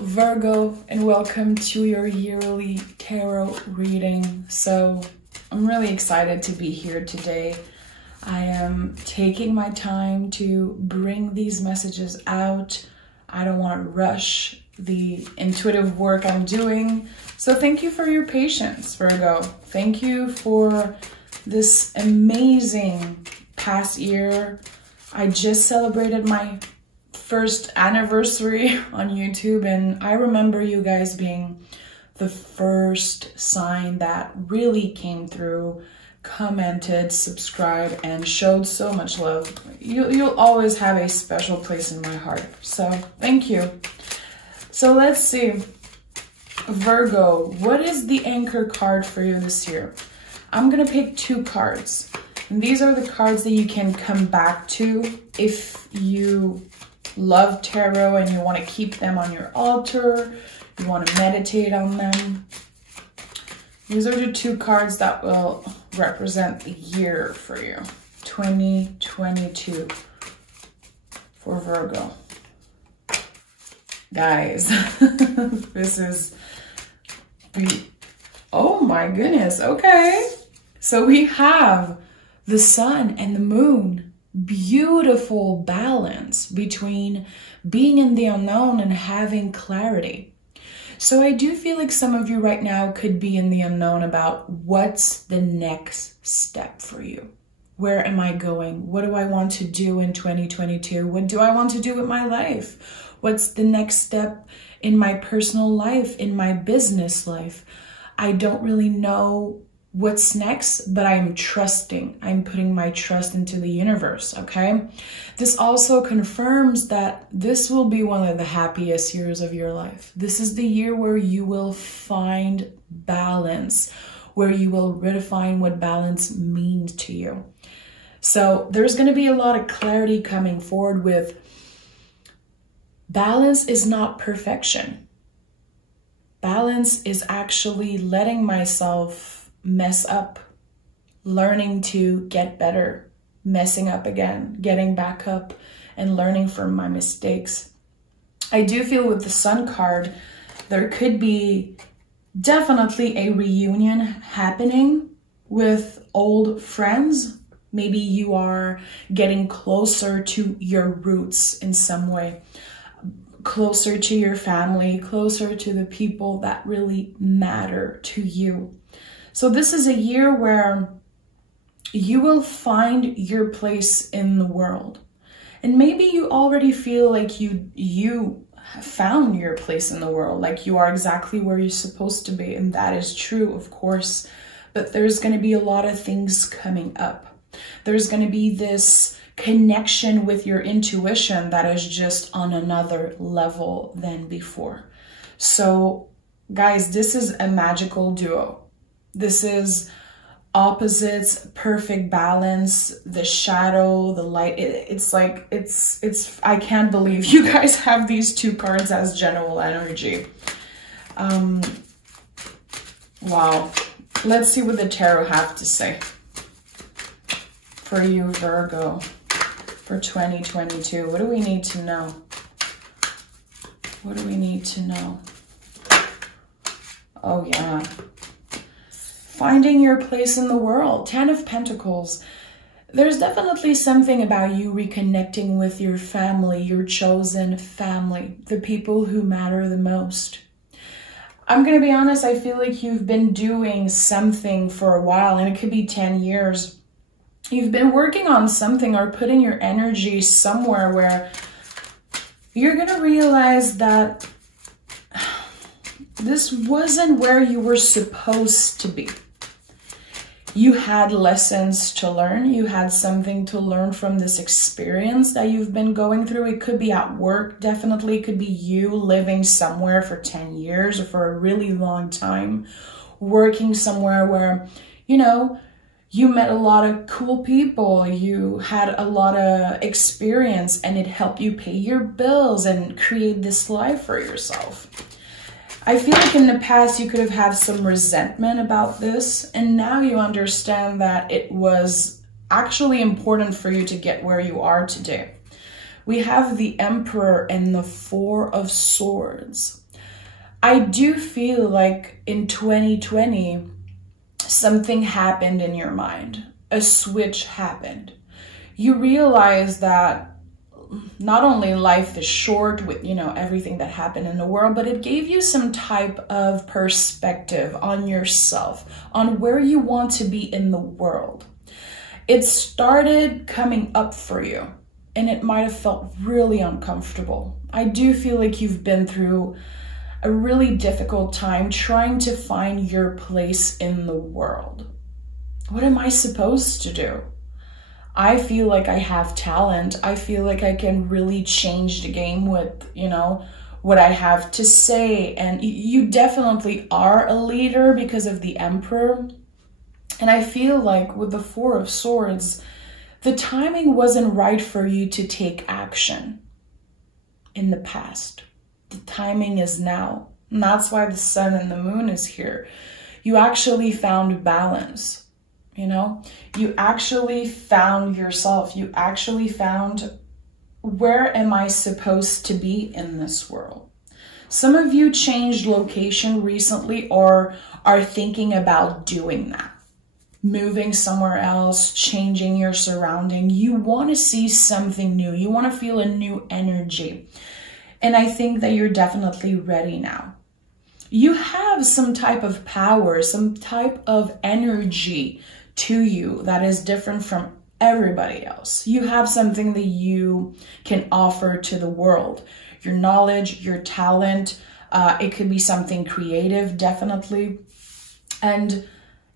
Virgo, and welcome to your yearly tarot reading. So I'm really excited to be here today. I am taking my time to bring these messages out. I don't want to rush the intuitive work I'm doing. So thank you for your patience, Virgo. Thank you for this amazing past year. I just celebrated my first anniversary on YouTube, and I remember you guys being the first sign that really came through, commented, subscribed, and showed so much love. You'll always have a special place in my heart, so thank you. So let's see, Virgo, what is the anchor card for you this year? I'm gonna pick two cards, and these are the cards that you can come back to if you love tarot and you want to keep them on your altar, you want to meditate on them. These are the two cards that will represent the year for you, 2022 for Virgo. Guys, this is, oh my goodness, okay. So we have the sun and the moon. Beautiful balance between being in the unknown and having clarity. So I do feel like some of you right now could be in the unknown about what's the next step for you. Where am I going? What do I want to do in 2022? What do I want to do with my life? What's the next step in my personal life, in my business life? I don't really know what's next, but I'm trusting. I'm putting my trust into the universe, okay? This also confirms that this will be one of the happiest years of your life. This is the year where you will find balance, where you will redefine what balance means to you. So there's going to be a lot of clarity coming forward with balance is not perfection. Balance is actually letting myself mess up, learning to get better, messing up again, getting back up, and learning from my mistakes. I do feel with the Sun card, there could be definitely a reunion happening with old friends. Maybe you are getting closer to your roots in some way, closer to your family, closer to the people that really matter to you. So this is a year where you will find your place in the world. And maybe you already feel like you have found your place in the world, like you are exactly where you're supposed to be. And that is true, of course. But there's going to be a lot of things coming up. There's going to be this connection with your intuition that is just on another level than before. So, guys, this is a magical duo. This is opposites, perfect balance, the shadow, the light. It's I can't believe you guys have these two cards as general energy. Wow. Let's see what the tarot have to say for you, Virgo, for 2022. What do we need to know? What do we need to know? Oh, yeah. Finding your place in the world. 10 of Pentacles. There's definitely something about you reconnecting with your family, your chosen family, the people who matter the most. I'm going to be honest, I feel like you've been doing something for a while, and it could be 10 years. You've been working on something or putting your energy somewhere where you're going to realize that this wasn't where you were supposed to be. You had lessons to learn. You had something to learn from this experience that you've been going through. It could be at work, definitely. It could be you living somewhere for 10 years or for a really long time, working somewhere where, you know, you met a lot of cool people. You had a lot of experience, and it helped you pay your bills and create this life for yourself. I feel like in the past you could have had some resentment about this, and now you understand that it was actually important for you to get where you are today. We have the Emperor and the Four of Swords. I do feel like in 2020, something happened in your mind. A switch happened. You realize that not only life is short with, everything that happened in the world, but it gave you some type of perspective on yourself, on where you want to be in the world. It started coming up for you, and it might have felt really uncomfortable. I do feel like you've been through a really difficult time trying to find your place in the world. What am I supposed to do? I feel like I have talent. I feel like I can really change the game with, what I have to say. And you definitely are a leader because of the Emperor. And I feel like with the Four of Swords, the timing wasn't right for you to take action in the past. The timing is now. And that's why the Sun and the Moon is here. You actually found balance. You actually found yourself. You actually found, where am I supposed to be in this world? Some of you changed location recently or are thinking about doing that. Moving somewhere else, changing your surrounding. You want to see something new. You want to feel a new energy. And I think that you're definitely ready now. You have some type of power, some type of energy to you that is different from everybody else. You have something that you can offer to the world. Your knowledge, your talent, it could be something creative, definitely. And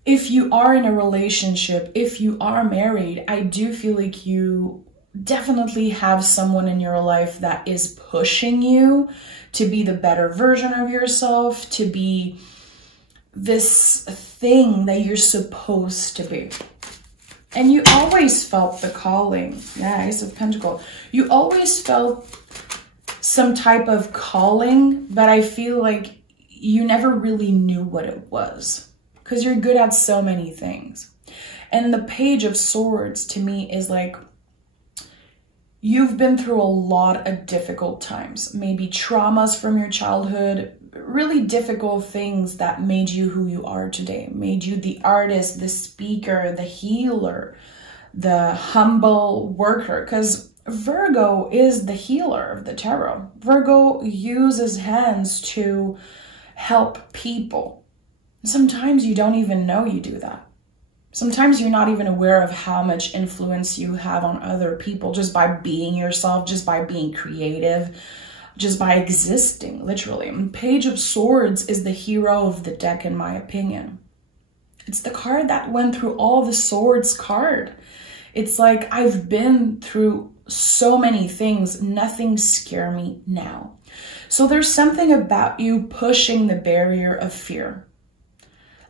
if you are in a relationship, if you are married, I do feel like you definitely have someone in your life that is pushing you to be the better version of yourself, to be this thing that you're supposed to be. And you always felt the calling. Yeah, Ace of Pentacles. You always felt some type of calling, but I feel like you never really knew what it was because you're good at so many things. And the Page of Swords to me is like, you've been through a lot of difficult times, maybe traumas from your childhood, really difficult things that made you who you are today, made you the artist, the speaker, the healer, the humble worker, because Virgo is the healer of the tarot. Virgo uses hands to help people. Sometimes you don't even know you do that. Sometimes you're not even aware of how much influence you have on other people just by being yourself, just by being creative, just by existing, literally. And Page of Swords is the hero of the deck, in my opinion. It's the card that went through all the swords card. It's like, I've been through so many things. Nothing scare me now. So there's something about you pushing the barrier of fear.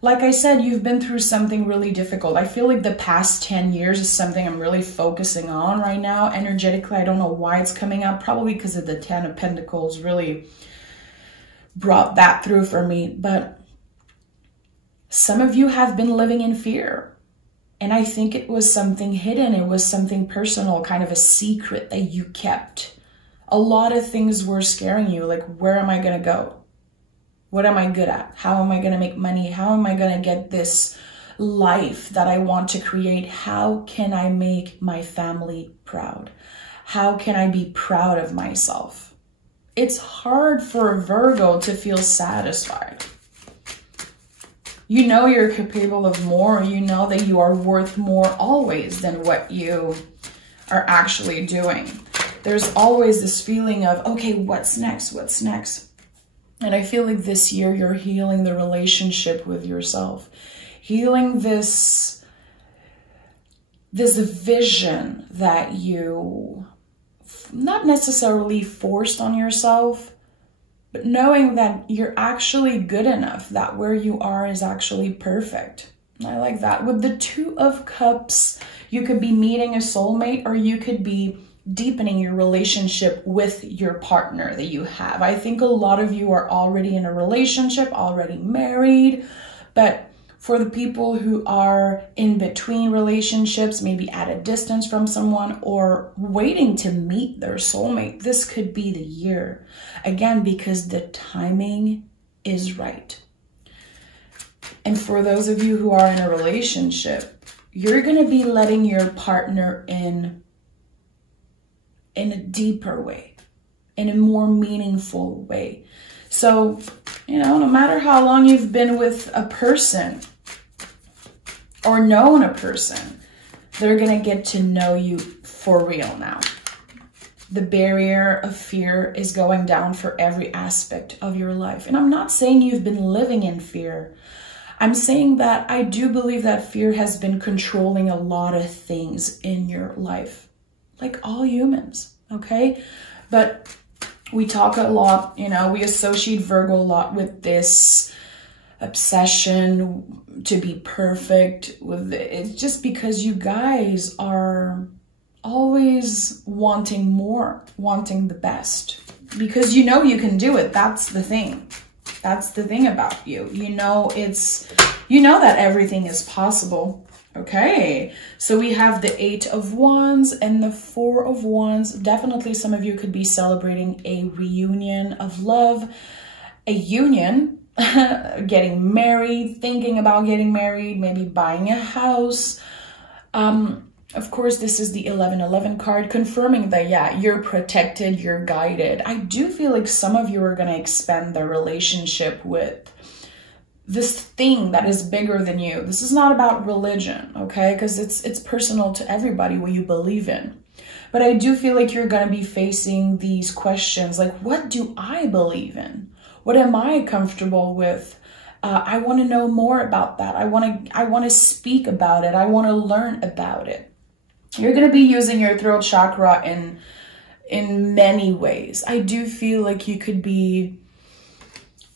Like I said, you've been through something really difficult. I feel like the past 10 years is something I'm really focusing on right now. Energetically, I don't know why it's coming out. Probably because of the 10 of Pentacles really brought that through for me. But some of you have been living in fear. And I think it was something hidden. It was something personal, kind of a secret that you kept. A lot of things were scaring you. Like, where am I going to go? What am I good at? How am I going to make money? How am I going to get this life that I want to create? How can I make my family proud? How can I be proud of myself? It's hard for a Virgo to feel satisfied. You know you're capable of more. You know that you are worth more always than what you are actually doing. There's always this feeling of, okay, what's next? What's next? And I feel like this year you're healing the relationship with yourself. Healing this vision that you not necessarily forced on yourself, but knowing that you're actually good enough, that where you are is actually perfect. I like that. With the Two of Cups, you could be meeting a soulmate, or you could be deepening your relationship with your partner that you have. I think a lot of you are already in a relationship, already married, but for the people who are in between relationships, maybe at a distance from someone or waiting to meet their soulmate, this could be the year. Again, because the timing is right. And for those of you who are in a relationship, you're going to be letting your partner in a deeper way, in a more meaningful way. So, you know, no matter how long you've been with a person or known a person, they're going to get to know you for real now. The barrier of fear is going down for every aspect of your life. And I'm not saying you've been living in fear. I'm saying that I do believe that fear has been controlling a lot of things in your life, like all humans, okay? But we talk a lot, you know, we associate Virgo a lot with this obsession to be perfect. It's just because you guys are always wanting more, wanting the best, because you know you can do it. That's the thing. That's the thing about you. You know that everything is possible. Okay, so we have the 8 of Wands and the 4 of Wands. Definitely some of you could be celebrating a reunion of love, a union, getting married, thinking about getting married, maybe buying a house. Of course, this is the 1111 card, confirming that, yeah, you're protected, you're guided. I do feel like some of you are going to expand their relationship with this thing that is bigger than you. This is not about religion, okay? Because it's personal to everybody what you believe in. But I do feel like you're going to be facing these questions like, what do I believe in? What am I comfortable with? I want to know more about that. I want to speak about it. I want to learn about it. You're going to be using your throat chakra in many ways. I do feel like you could be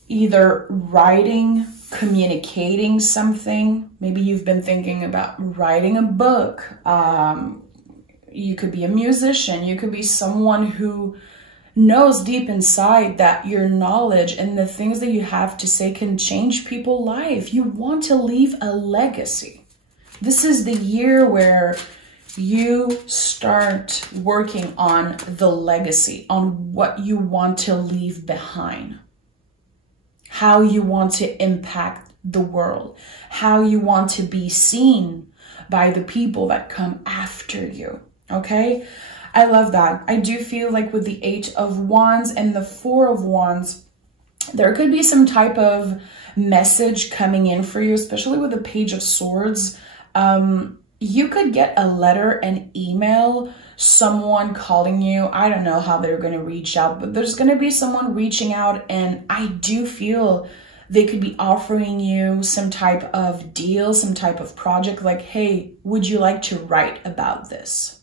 either writing, communicating something. Maybe you've been thinking about writing a book. You could be a musician. You could be someone who knows deep inside that your knowledge and the things that you have to say can change people's life. You want to leave a legacy. This is the year where you start working on the legacy, on what you want to leave behind, how you want to impact the world, how you want to be seen by the people that come after you, okay? I love that. I do feel like with the 8 of Wands and the 4 of Wands, there could be some type of message coming in for you, especially with the Page of Swords. You could get a letter, an email, someone calling you. I don't know how they're going to reach out, but there's going to be someone reaching out, and I do feel they could be offering you some type of deal, some type of project, like, hey, would you like to write about this?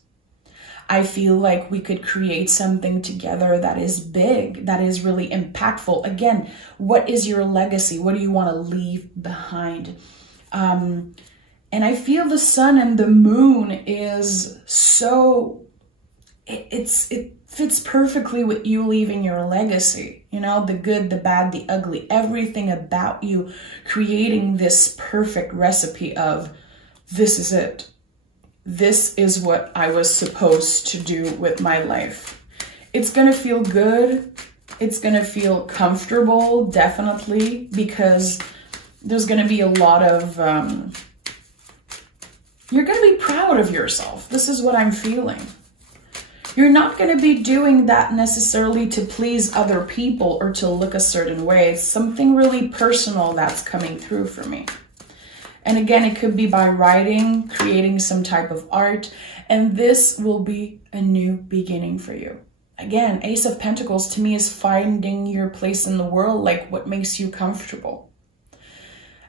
I feel like we could create something together that is big, that is really impactful. Again, what is your legacy? What do you want to leave behind? And I feel the sun and the moon is so, it fits perfectly with you leaving your legacy. You know, the good, the bad, the ugly, everything about you, creating this perfect recipe of, this is it. This is what I was supposed to do with my life. It's going to feel good. It's going to feel comfortable, definitely, because there's going to be a lot of, you're going to be proud of yourself. This is what I'm feeling. You're not going to be doing that necessarily to please other people or to look a certain way. It's something really personal that's coming through for me. And again, it could be by writing, creating some type of art, and this will be a new beginning for you. Again, Ace of Pentacles to me is finding your place in the world, like what makes you comfortable.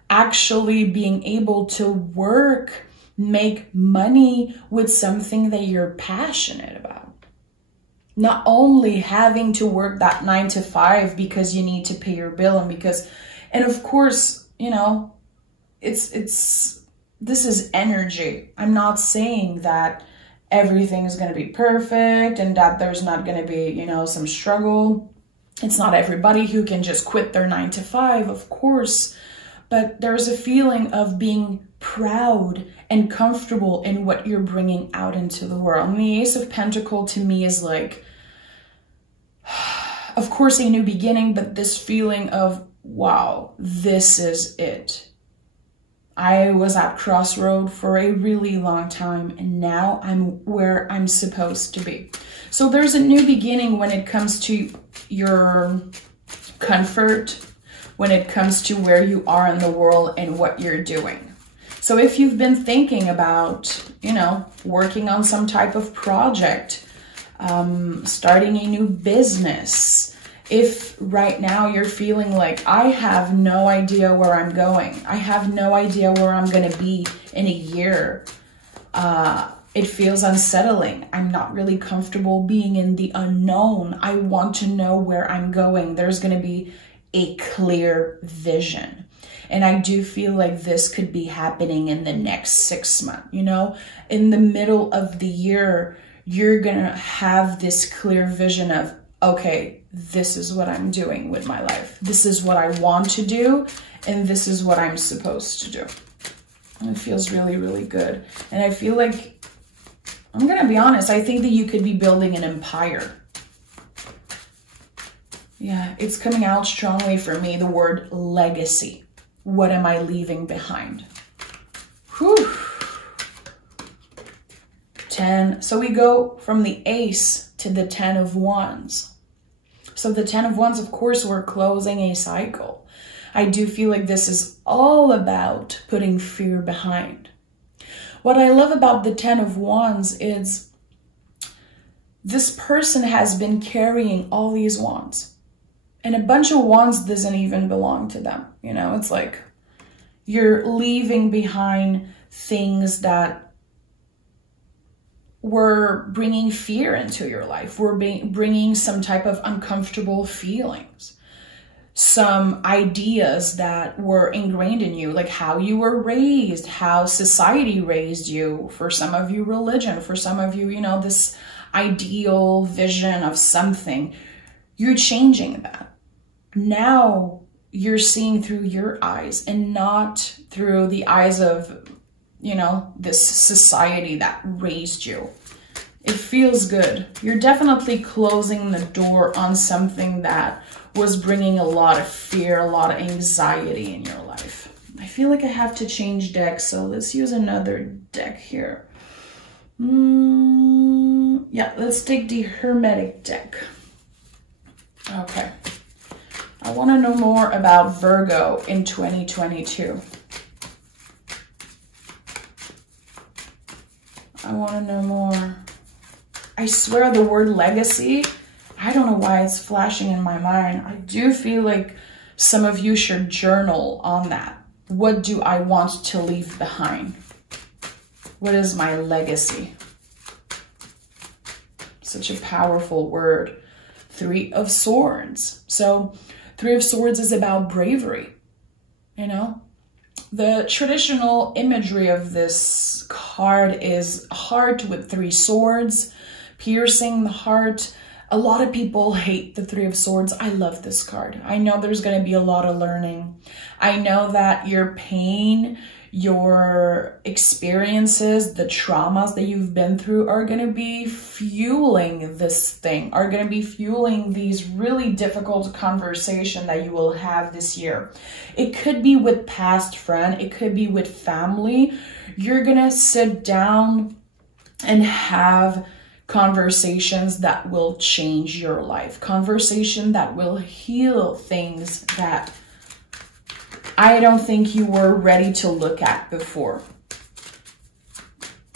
Actually being able to work, make money with something that you're passionate about. Not only having to work that 9 to 5 because you need to pay your bill and of course, you know, this is energy. I'm not saying that everything is going to be perfect and that there's not going to be, you know, some struggle. It's not everybody who can just quit their 9 to 5, of course, but there's a feeling of being proud and comfortable in what you're bringing out into the world. And the Ace of Pentacles to me is like, of course, a new beginning, but this feeling of wow, this is it. I was at crossroad for a really long time, and now I'm where I'm supposed to be. So there's a new beginning when it comes to your comfort, when it comes to where you are in the world and what you're doing. So if you've been thinking about, you know, working on some type of project, starting a new business, if right now you're feeling like, I have no idea where I'm going, I have no idea where I'm going to be in a year, it feels unsettling, I'm not really comfortable being in the unknown, I want to know where I'm going, there's going to be a clear vision. And I do feel like this could be happening in the next 6 months, you know, in the middle of the year, you're going to have this clear vision of, okay, this is what I'm doing with my life. This is what I want to do, and this is what I'm supposed to do. And it feels really, really good. And I feel like, I'm going to be honest, I think that you could be building an empire. Yeah, it's coming out strongly for me, the word legacy. What am I leaving behind? Whew. 10. So we go from the ace to the 10 of wands. So the 10 of wands, of course, we're closing a cycle. I do feel like this is all about putting fear behind. What I love about the 10 of wands is this person has been carrying all these wands. And a bunch of wands doesn't even belong to them. You know, it's like you're leaving behind things that were bringing fear into your life. We're bringing some type of uncomfortable feelings. Some ideas that were ingrained in you, like how you were raised, how society raised you. For some of you, religion. For some of you, you know, this ideal vision of something. You're changing that. Now you're seeing through your eyes and not through the eyes of, you know, this society that raised you. It feels good. You're definitely closing the door on something that was bringing a lot of fear, a lot of anxiety in your life. I feel like I have to change decks, so let's use another deck here. Yeah, let's take the Hermetic deck. Okay. I want to know more about Virgo in 2022. I want to know more. I swear the word legacy, I don't know why it's flashing in my mind. I do feel like some of you should journal on that. What do I want to leave behind? What is my legacy? Such a powerful word. 3 of Swords. So 3 of Swords is about bravery, you know? The traditional imagery of this card is heart with 3 swords, piercing the heart. A lot of people hate the 3 of Swords. I love this card. I know there's going to be a lot of learning. I know that your pain, your experiences, the traumas that you've been through are going to be fueling this thing, are going to be fueling these really difficult conversations that you will have this year. It could be with past friend, it could be with family. You're going to sit down and have conversations that will change your life, conversation that will heal things that I don't think you were ready to look at before.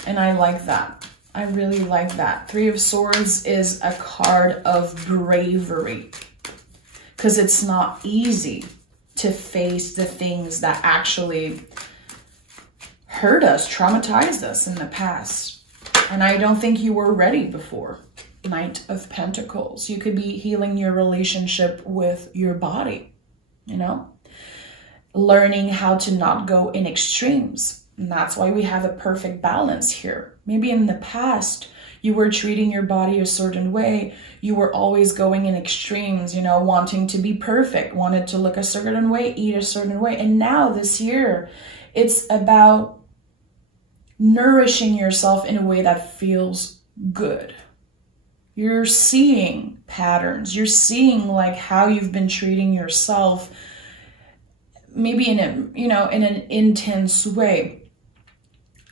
And I like that. I really like that. 3 of Swords is a card of bravery, because it's not easy to face the things that actually hurt us, traumatized us in the past. And I don't think you were ready before. Knight of Pentacles. You could be healing your relationship with your body, you know? Learning how to not go in extremes. And that's why we have a perfect balance here. Maybe in the past, you were treating your body a certain way. You were always going in extremes, you know, wanting to be perfect, wanted to look a certain way, eat a certain way. And now this year, it's about nourishing yourself in a way that feels good. You're seeing patterns. You're seeing like how you've been treating yourself maybe in an intense way.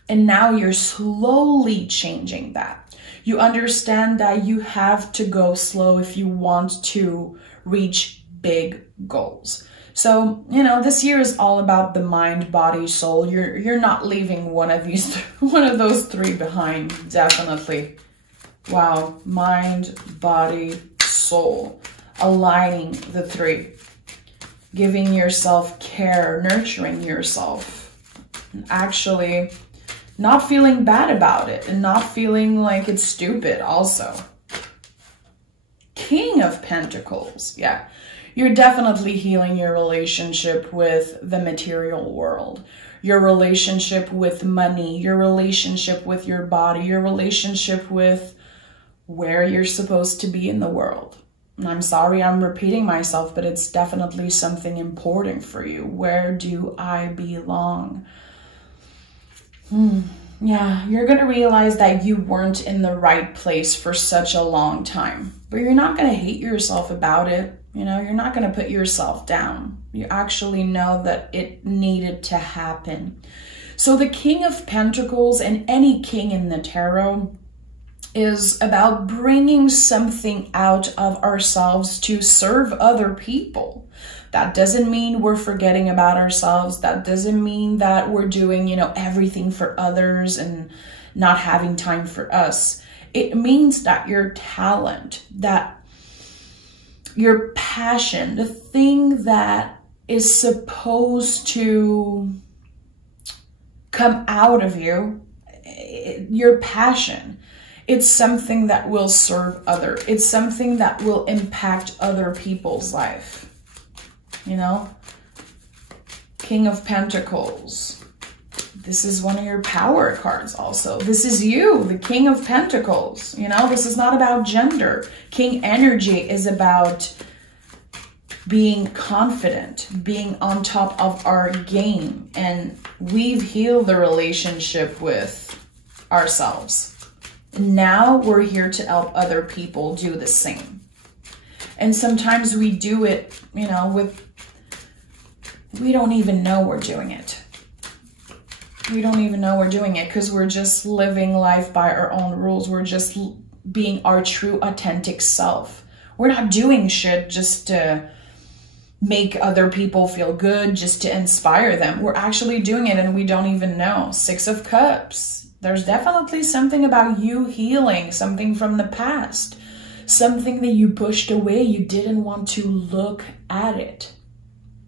And now you're slowly changing that. You understand that you have to go slow if you want to reach big goals. So, this year is all about the mind, body, soul. You're not leaving one of those three behind, definitely. Wow, mind, body, soul. Aligning the three. Giving yourself care, nurturing yourself. Actually, not feeling bad about it and not feeling like it's stupid also. King of Pentacles, yeah. You're definitely healing your relationship with the material world, your relationship with money, your relationship with your body, your relationship with where you're supposed to be in the world. And I'm sorry I'm repeating myself, but it's definitely something important for you. Where do I belong? Yeah, you're going to realize that you weren't in the right place for such a long time, but you're not going to hate yourself about it. You're not going to put yourself down. You actually know that it needed to happen. So the King of Pentacles, and any king in the tarot, is about bringing something out of ourselves to serve other people. That doesn't mean we're forgetting about ourselves. That doesn't mean that we're doing, everything for others and not having time for us. It means that your talent, that your passion, the thing that is supposed to come out of you, your passion, it's something that will serve others. It's something that will impact other people's life. King of Pentacles. This is one of your power cards also. This is you, the King of Pentacles. This is not about gender. King energy is about being confident, being on top of our game. And we've healed the relationship with ourselves. Now we're here to help other people do the same. And sometimes we do it, we don't even know we're doing it. We don't even know we're doing it because we're just living life by our own rules. We're just being our true, authentic self. We're not doing shit just to make other people feel good, just to inspire them. We're actually doing it and we don't even know. Six of Cups. There's definitely something about you healing, something from the past, something that you pushed away. You didn't want to look at it.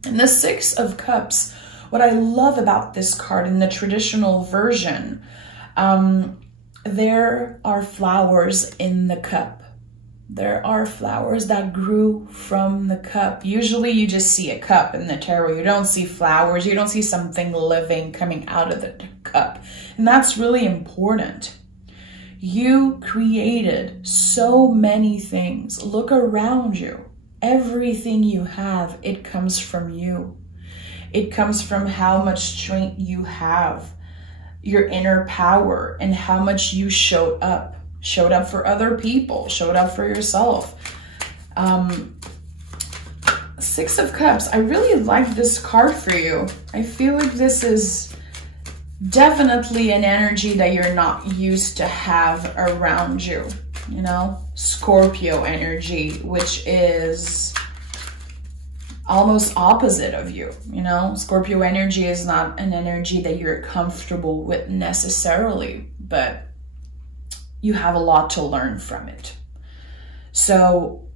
And the Six of Cups, what I love about this card in the traditional version, there are flowers in the cup. There are flowers that grew from the cup. Usually you just see a cup in the tarot. You don't see flowers. You don't see something living coming out of the cup. And that's really important. You created so many things. Look around you. Everything you have, it comes from you. It comes from how much strength you have, your inner power, and how much you showed up for other people, showed up for yourself. Six of Cups, I really like this card for you. I feel like this is definitely an energy that you're not used to have around you. Scorpio energy, which is almost opposite of you. Scorpio energy is not an energy that you're comfortable with necessarily, but you have a lot to learn from it. So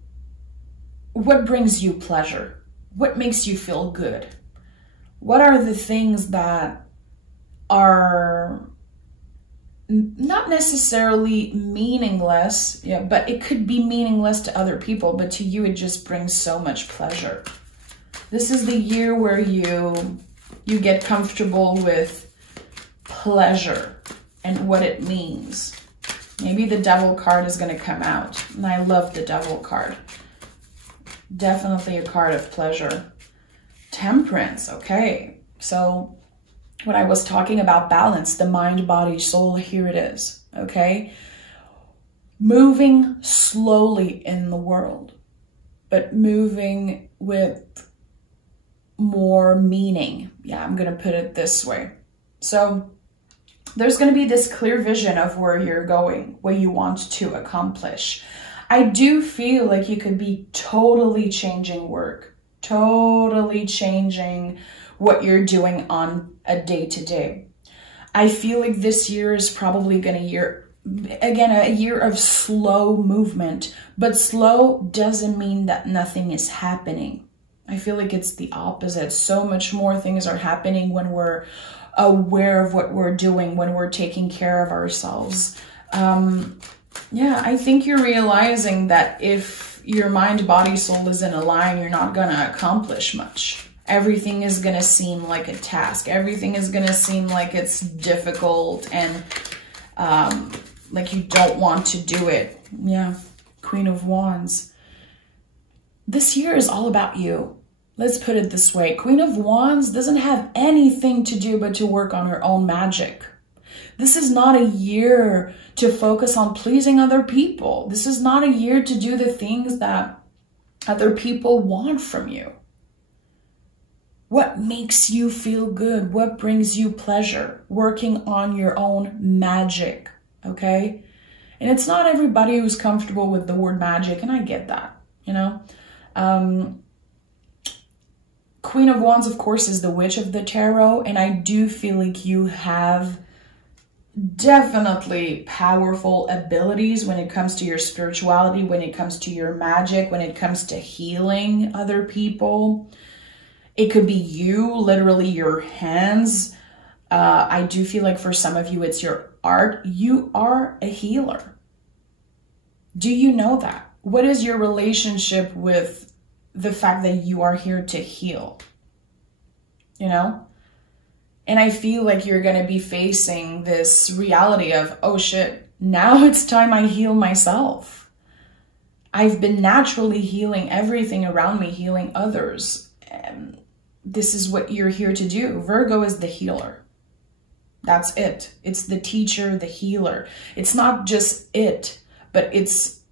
what brings you pleasure? What makes you feel good? What are the things that are not necessarily meaningless, but it could be meaningless to other people, but to you it just brings so much pleasure. This is the year where you get comfortable with pleasure and what it means. Maybe the Devil card is going to come out, and I love the Devil card. Definitely a card of pleasure. Temperance, okay. So when I was talking about balance, the mind, body, soul, here it is, okay? Moving slowly in the world, but moving with more meaning. Yeah, I'm going to put it this way. So there's going to be this clear vision of where you're going, what you want to accomplish. I do feel like you could be totally changing work, totally changing what you're doing on a day-to-day. I feel like this year is probably going to a year of slow movement, but slow doesn't mean that nothing is happening. I feel like it's the opposite. So much more things are happening when we're aware of what we're doing, when we're taking care of ourselves. Yeah, I think you're realizing that if your mind, body, soul isn't aligned, you're not going to accomplish much. Everything is going to seem like a task. Everything is going to seem like it's difficult and like you don't want to do it. Yeah, Queen of Wands. This year is all about you. Let's put it this way. Queen of Wands doesn't have anything to do but to work on her own magic. This is not a year to focus on pleasing other people. This is not a year to do the things that other people want from you. What makes you feel good? What brings you pleasure? Working on your own magic, okay? And it's not everybody who's comfortable with the word magic, and I get that, you know? Queen of Wands, of course, is the witch of the tarot, and I do feel like you have definitely powerful abilities when it comes to your spirituality, when it comes to your magic, when it comes to healing other people. It could be you, literally your hands. I do feel like for some of you, it's your art. You are a healer. Do you know that? What is your relationship with the fact that you are here to heal? You know? And I feel like you're going to be facing this reality of, oh shit, now it's time I heal myself. I've been naturally healing everything around me, healing others. And this is what you're here to do. Virgo is the healer. That's it. It's the teacher, the healer. It's not just it, but it's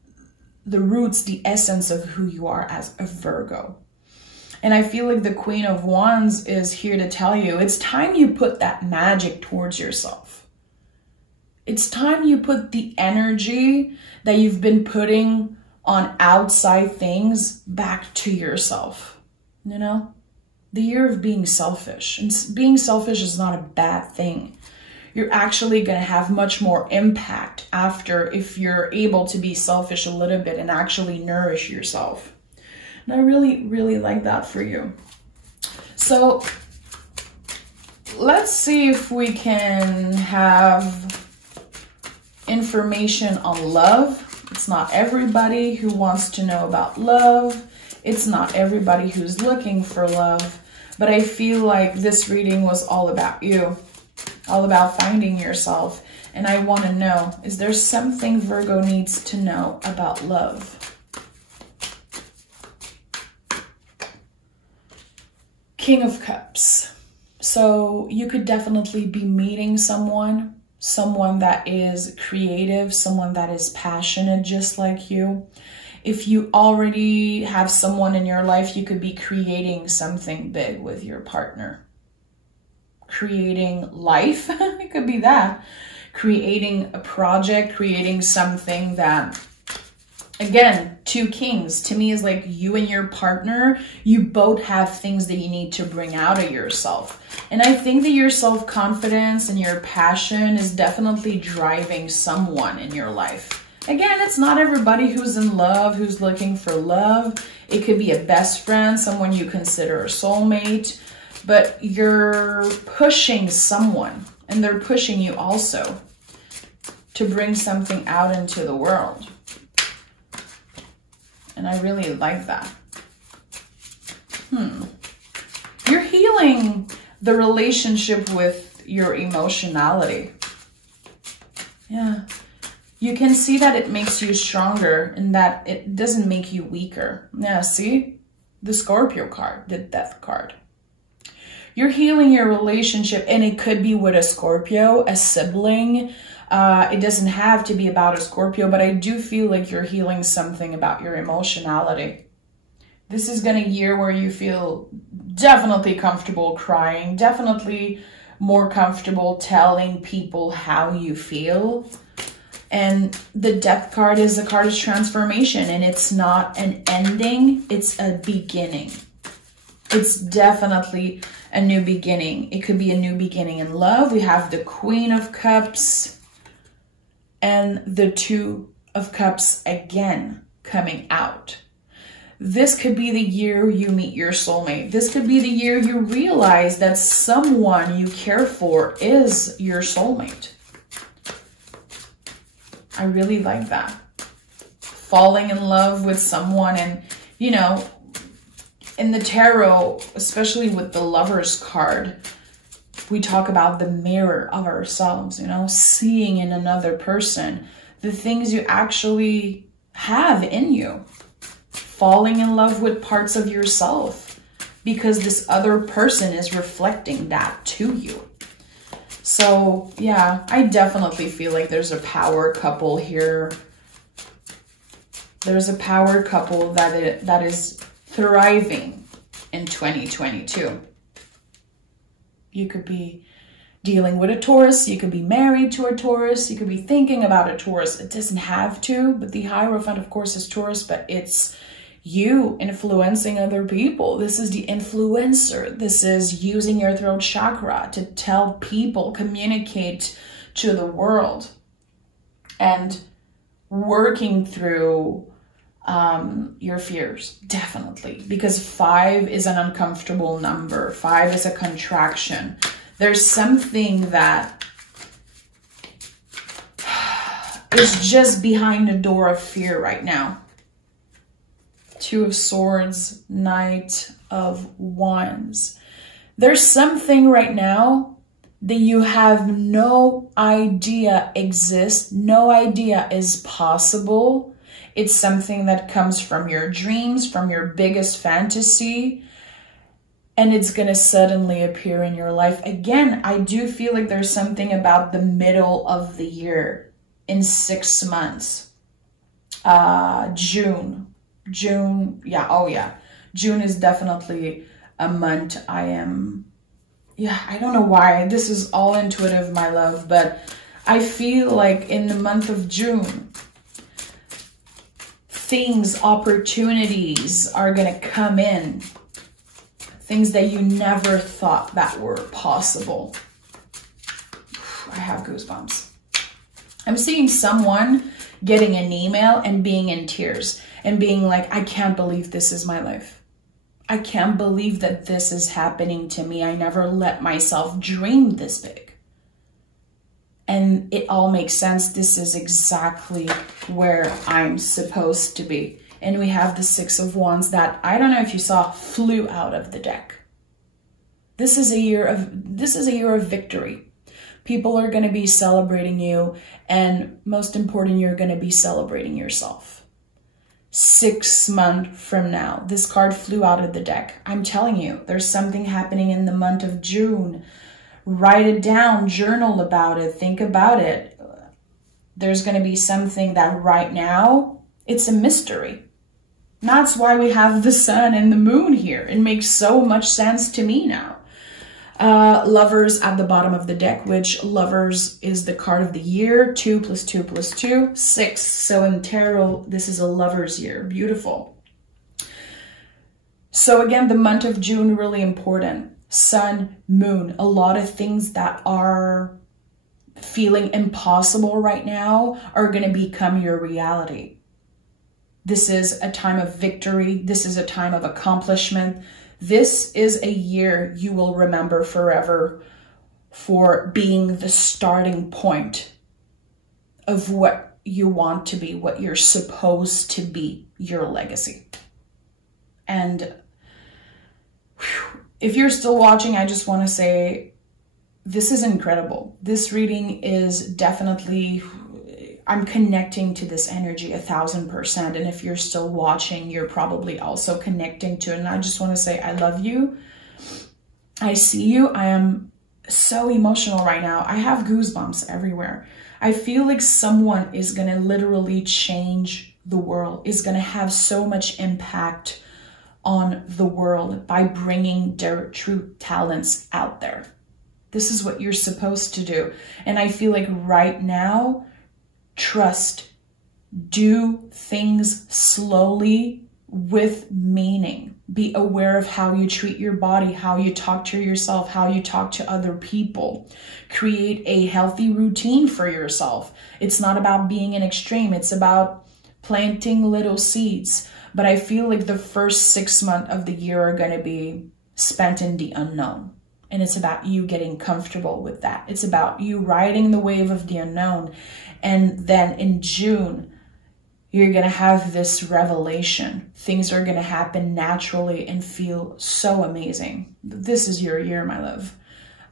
the roots, the essence of who you are as a Virgo. And I feel like the Queen of Wands is here to tell you, it's time you put that magic towards yourself. It's time you put the energy that you've been putting on outside things back to yourself, you know? The year of being selfish. And being selfish is not a bad thing. You're actually going to have much more impact after if you're able to be selfish a little bit and actually nourish yourself. And I really, really like that for you. So let's see if we can have information on love. It's not everybody who wants to know about love. It's not everybody who's looking for love. But I feel like this reading was all about you, all about finding yourself. And I want to know, is there something Virgo needs to know about love? King of Cups. So you could definitely be meeting someone that is creative, someone that is passionate just like you. If you already have someone in your life, you could be creating something big with your partner. Creating life, it could be that. Creating a project, creating something that, again, two kings, to me is like you and your partner, you both have things that you need to bring out of yourself. And I think that your self-confidence and your passion is definitely driving someone in your life. Again, it's not everybody who's in love, who's looking for love. It could be a best friend, someone you consider a soulmate, but you're pushing someone and they're pushing you also to bring something out into the world. And I really like that. You're healing the relationship with your emotionality. Yeah. You can see that it makes you stronger and that it doesn't make you weaker. Yeah, see? The Scorpio card, the Death card. You're healing your relationship, and it could be with a Scorpio, a sibling. It doesn't have to be about a Scorpio, but I do feel like you're healing something about your emotionality. This is going to be a year where you feel definitely comfortable crying, definitely more comfortable telling people how you feel. And the Death card is a card of transformation, and it's not an ending, it's a beginning. It's definitely a new beginning. It could be a new beginning in love. We have the Queen of Cups and the Two of Cups again coming out. This could be the year you meet your soulmate. This could be the year you realize that someone you care for is your soulmate. I really like that. Falling in love with someone, and, you know, in the tarot, especially with the Lovers card, we talk about the mirror of ourselves, you know, seeing in another person the things you actually have in you. Falling in love with parts of yourself because this other person is reflecting that to you. So yeah, I definitely feel like there's a power couple here. There's a power couple that is thriving in 2022. You could be dealing with a Taurus. You could be married to a Taurus. You could be thinking about a Taurus. It doesn't have to, but the Hierophant, of course, is Taurus, but it's you influencing other people. This is the influencer. This is using your throat chakra to tell people, communicate to the world, and working through your fears, definitely. Because 5 is an uncomfortable number. 5 is a contraction. There's something that is just behind the door of fear right now. 2 of Swords, Knight of Wands. There's something right now that you have no idea exists, no idea is possible. It's something that comes from your dreams, from your biggest fantasy, and it's going to suddenly appear in your life. Again, I do feel like there's something about the middle of the year in 6 months. June, yeah, oh yeah. June is definitely a month I don't know why. This is all intuitive, my love, but I feel like in the month of June, things, opportunities are going to come in. Things that you never thought that were possible. I have goosebumps. I'm seeing someone getting an email and being in tears and being like, I can't believe this is my life. I can't believe that this is happening to me. I never let myself dream this big. And it all makes sense. This is exactly where I'm supposed to be. And we have the 6 of Wands that, I don't know if you saw, flew out of the deck. This is a year of victory. People are going to be celebrating you, and most important, you're going to be celebrating yourself. 6 months from now, this card flew out of the deck. I'm telling you, there's something happening in the month of June. Write it down, journal about it, think about it. There's going to be something that right now, it's a mystery. That's why we have the sun and the moon here. It makes so much sense to me now. Lovers at the bottom of the deck, which Lovers is the card of the year. 2 + 2 + 2, 6. So in tarot, this is a Lovers year. Beautiful. So again, the month of June, really important. Sun, moon, a lot of things that are feeling impossible right now are going to become your reality. This is a time of victory. This is a time of accomplishment. This is a year you will remember forever for being the starting point of what you want to be, what you're supposed to be, your legacy. And if you're still watching, I just want to say, this is incredible. This reading is definitely, I'm connecting to this energy 1000%. And if you're still watching, you're probably also connecting to it. And I just want to say, I love you. I see you. I am so emotional right now. I have goosebumps everywhere. I feel like someone is going to literally change the world, is going to have so much impact on the world by bringing their true talents out there. This is what you're supposed to do. And I feel like right now, trust, do things slowly with meaning. Be aware of how you treat your body, how you talk to yourself, how you talk to other people. Create a healthy routine for yourself. It's not about being an extreme. It's about planting little seeds. But I feel like the first 6 months of the year are going to be spent in the unknown. And it's about you getting comfortable with that. It's about you riding the wave of the unknown. And then in June, you're going to have this revelation. Things are going to happen naturally and feel so amazing. This is your year, my love.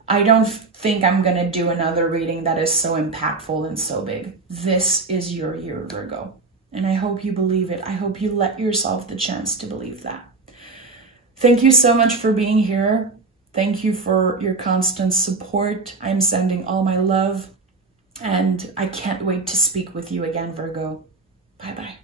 I don't think I'm going to do another reading that is so impactful and so big. This is your year, Virgo. And I hope you believe it. I hope you let yourself the chance to believe that. Thank you so much for being here. Thank you for your constant support. I'm sending all my love. And I can't wait to speak with you again, Virgo. Bye-bye.